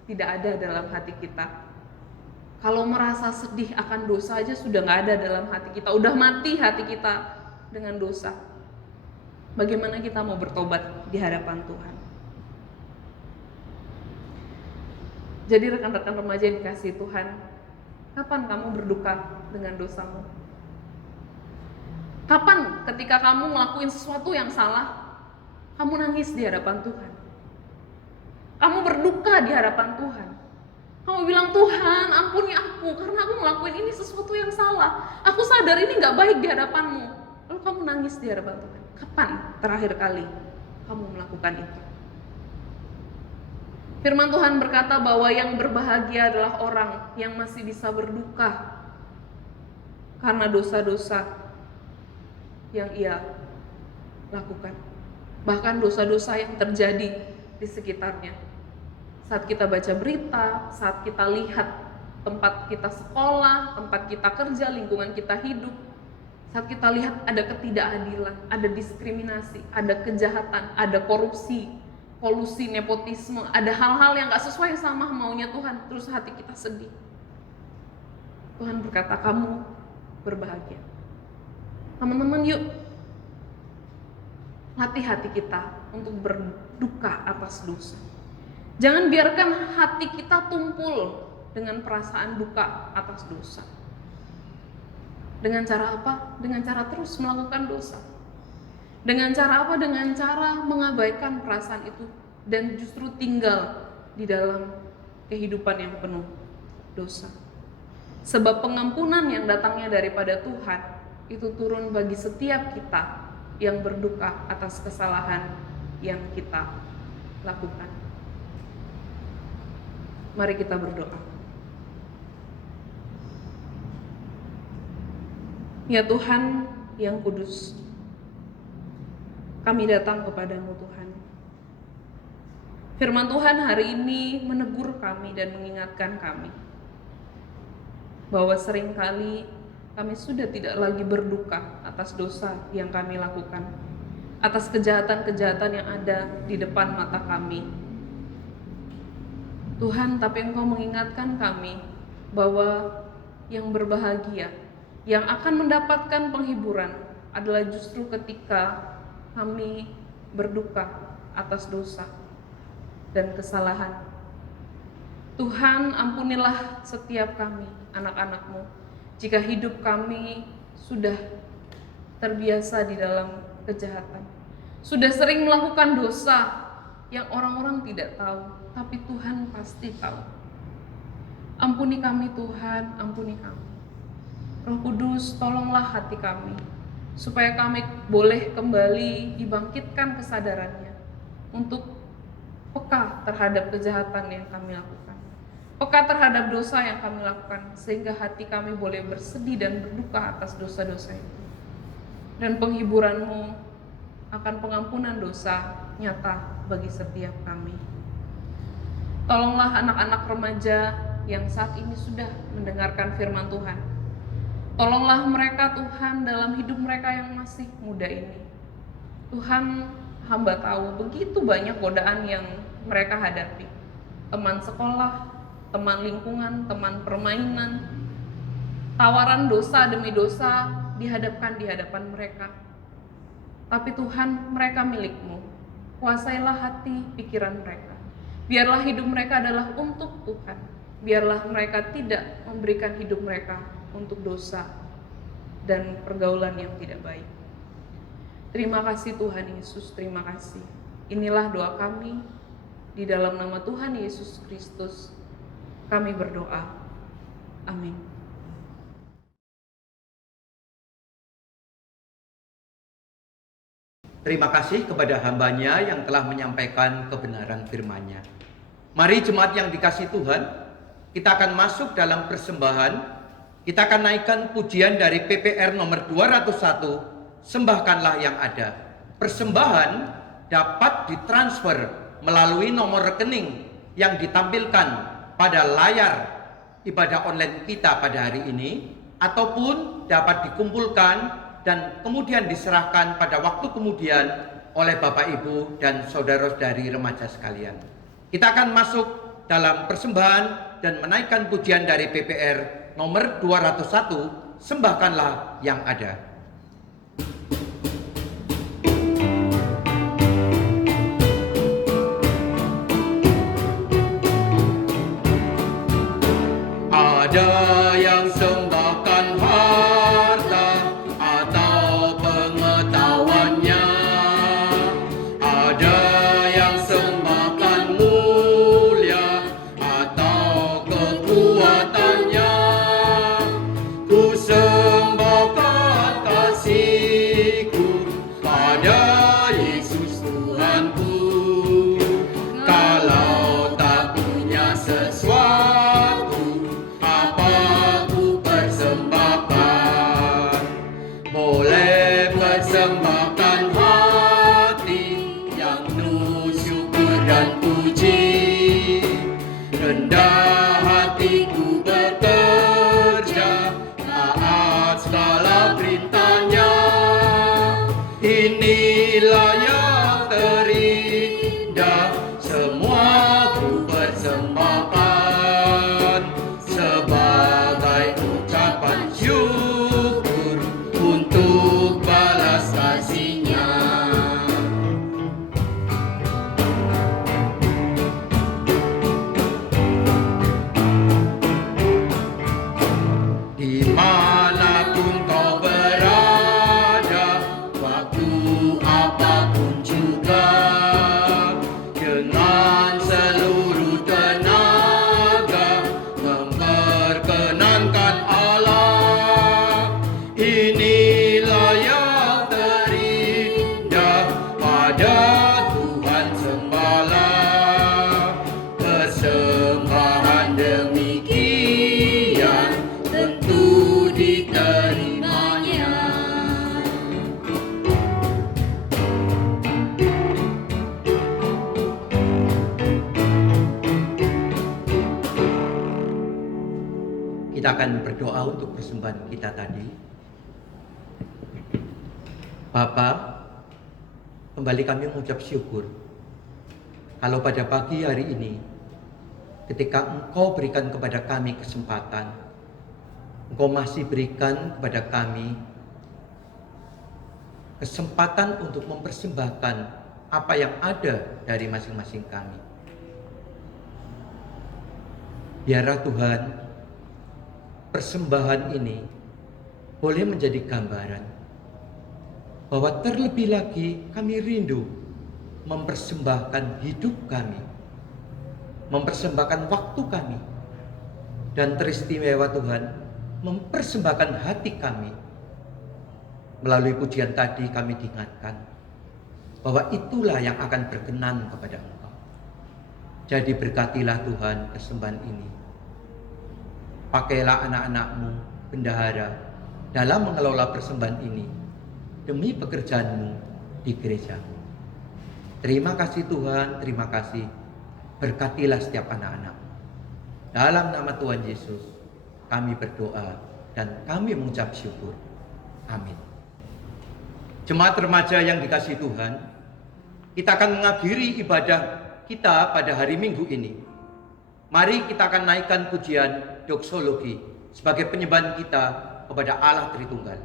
tidak ada dalam hati kita. Kalau merasa sedih akan dosa aja sudah nggak ada dalam hati kita, udah mati hati kita dengan dosa. Bagaimana kita mau bertobat di hadapan Tuhan? Jadi rekan-rekan remaja yang dikasihi Tuhan, kapan kamu berduka dengan dosamu? Kapan ketika kamu ngelakuin sesuatu yang salah, kamu nangis di hadapan Tuhan? Kamu berduka di hadapan Tuhan? Kamu bilang, Tuhan ampuni aku karena aku ngelakuin ini sesuatu yang salah. Aku sadar ini gak baik di hadapanmu. Lalu kamu nangis di hadapan Tuhan. Kapan terakhir kali kamu melakukan itu? Firman Tuhan berkata bahwa yang berbahagia adalah orang yang masih bisa berduka karena dosa-dosa yang ia lakukan. Bahkan dosa-dosa yang terjadi di sekitarnya. Saat kita baca berita, saat kita lihat tempat kita sekolah, tempat kita kerja, lingkungan kita hidup, saat kita lihat ada ketidakadilan, ada diskriminasi, ada kejahatan, ada korupsi, kolusi, nepotisme, ada hal-hal yang gak sesuai sama maunya Tuhan, terus hati kita sedih. Tuhan berkata, kamu berbahagia. Teman-teman, yuk latih hati kita untuk berduka atas dosa. Jangan biarkan hati kita tumpul dengan perasaan duka atas dosa. Dengan cara apa? Dengan cara terus melakukan dosa. Dengan cara apa? Dengan cara mengabaikan perasaan itu dan justru tinggal di dalam kehidupan yang penuh dosa. Sebab pengampunan yang datangnya daripada Tuhan itu turun bagi setiap kita yang berduka atas kesalahan yang kita lakukan. Mari kita berdoa. Ya Tuhan yang kudus, kami datang kepadamu Tuhan. Firman Tuhan hari ini menegur kami dan mengingatkan kami bahwa seringkali kami sudah tidak lagi berduka atas dosa yang kami lakukan, atas kejahatan-kejahatan yang ada di depan mata kami. Tuhan, tapi Engkau mengingatkan kami bahwa yang berbahagia, yang akan mendapatkan penghiburan adalah justru ketika kami berduka atas dosa dan kesalahan. Tuhan, ampunilah setiap kami, anak-anak-Mu, jika hidup kami sudah terbiasa di dalam kejahatan, sudah sering melakukan dosa yang orang-orang tidak tahu, tapi Tuhan pasti tahu. Ampuni kami Tuhan, ampuni kami. Roh Kudus, tolonglah hati kami, supaya kami boleh kembali dibangkitkan kesadarannya untuk peka terhadap kejahatan yang kami lakukan, peka terhadap dosa yang kami lakukan, sehingga hati kami boleh bersedih dan berduka atas dosa-dosa itu. Dan penghiburan-Mu akan pengampunan dosa nyata bagi setiap kami. Tolonglah anak-anak remaja yang saat ini sudah mendengarkan firman Tuhan. Tolonglah mereka Tuhan dalam hidup mereka yang masih muda ini. Tuhan, hamba tahu begitu banyak godaan yang mereka hadapi. Teman sekolah, teman lingkungan, teman permainan, tawaran dosa demi dosa dihadapkan di hadapan mereka. Tapi Tuhan, mereka milik-Mu. Kuasailah hati, pikiran mereka. Biarlah hidup mereka adalah untuk Tuhan. Biarlah mereka tidak memberikan hidup mereka untuk dosa dan pergaulan yang tidak baik. Terima kasih Tuhan Yesus, terima kasih. Inilah doa kami, di dalam nama Tuhan Yesus Kristus kami berdoa. Amin. Terima kasih kepada hambanya yang telah menyampaikan kebenaran firman-Nya. Mari jemaat yang dikasihi Tuhan, kita akan masuk dalam persembahan. Kita akan naikkan pujian dari PPR nomor 201, Sembahkanlah yang ada. Persembahan dapat ditransfer melalui nomor rekening yang ditampilkan pada layar ibadah online kita pada hari ini, ataupun dapat dikumpulkan dan kemudian diserahkan pada waktu kemudian oleh Bapak Ibu dan saudara-saudari remaja sekalian. Kita akan masuk dalam persembahan dan menaikkan pujian dari PPR nomor 201, Sembahkanlah yang ada. Ada yang sembahkan harta atau pengetahuannya, ada yang sembahkan mulia atau kekuatannya. Ku sembahkan kasihku pada Yesus Tuhanku. Kalau tak punya sesuatu, aku persembahkan. Boleh persembahkan hati yang penuh syukur dan puji. Rendah hatiku bekerja, taat segala perintahnya. Inilah yang terindah, semua ku persembahkan sebagai ucapan syukur untuk balas kasih-Nya. Dimanapun kau berada, waktu apapun juga, dengan seluruh tenaga memperkenankan Allah. Inilah yang terindah, pada Tuhan sembahlah. Persembahan demikian tentu diterimanya. Kita akan berdoa untuk persembahan kita tadi. Bapa, kembali kami mengucap syukur kalau pada pagi hari ini, ketika Engkau berikan kepada kami kesempatan, Engkau masih berikan kepada kami kesempatan untuk mempersembahkan apa yang ada dari masing-masing kami. Biarlah Tuhan, persembahan ini boleh menjadi gambaran bahwa terlebih lagi kami rindu mempersembahkan hidup kami, mempersembahkan waktu kami, dan teristimewa Tuhan, mempersembahkan hati kami. Melalui pujian tadi kami diingatkan bahwa itulah yang akan berkenan kepada Engkau. Jadi berkatilah Tuhan persembahan ini. Pakailah anak-anak-Mu, bendahara, dalam mengelola persembahan ini demi pekerjaan-Mu di gereja-Mu. Terima kasih Tuhan, terima kasih. Berkatilah setiap anak-anak. Dalam nama Tuhan Yesus, kami berdoa dan kami mengucap syukur. Amin. Jemaat remaja yang dikasihi Tuhan, kita akan mengakhiri ibadah kita pada hari Minggu ini. Mari kita akan naikkan pujian doksologi sebagai penyembahan kita kepada Allah Tritunggal.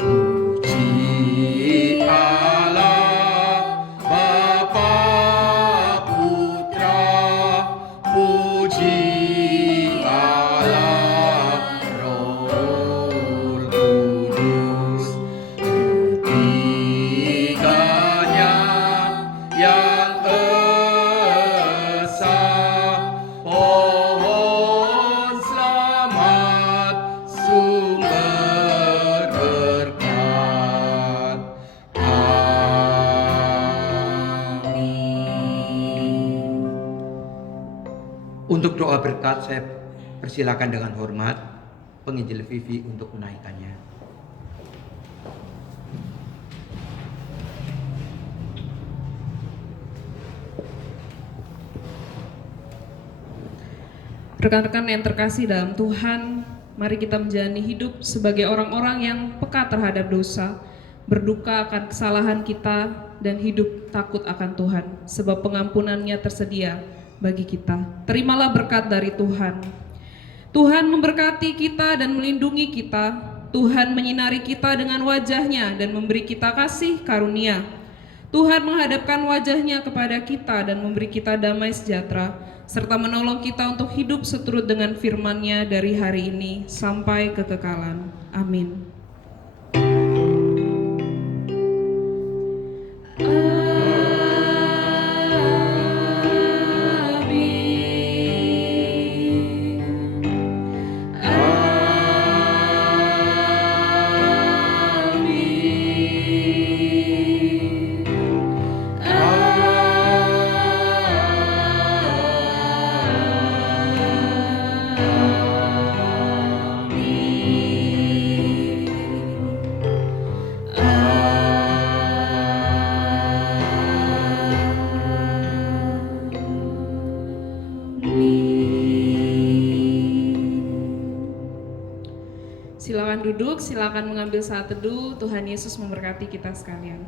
Puji Allah, Bapa, Putra, puji Allah, Roh Kudus, ketiganya yang Untuk doa berkat saya persilakan dengan hormat penginjil Vivi untuk menaikkannya. Rekan-rekan yang terkasih dalam Tuhan, mari kita menjalani hidup sebagai orang-orang yang peka terhadap dosa, berduka akan kesalahan kita, dan hidup takut akan Tuhan, sebab pengampunannya tersedia bagi kita. Terimalah berkat dari Tuhan. Tuhan memberkati kita dan melindungi kita. Tuhan menyinari kita dengan wajah-Nya dan memberi kita kasih karunia. Tuhan menghadapkan wajah-Nya kepada kita dan memberi kita damai sejahtera, serta menolong kita untuk hidup seturut dengan firman-Nya dari hari ini sampai kekekalan. Amin. Silakan duduk, silakan mengambil saat teduh. Tuhan Yesus memberkati kita sekalian.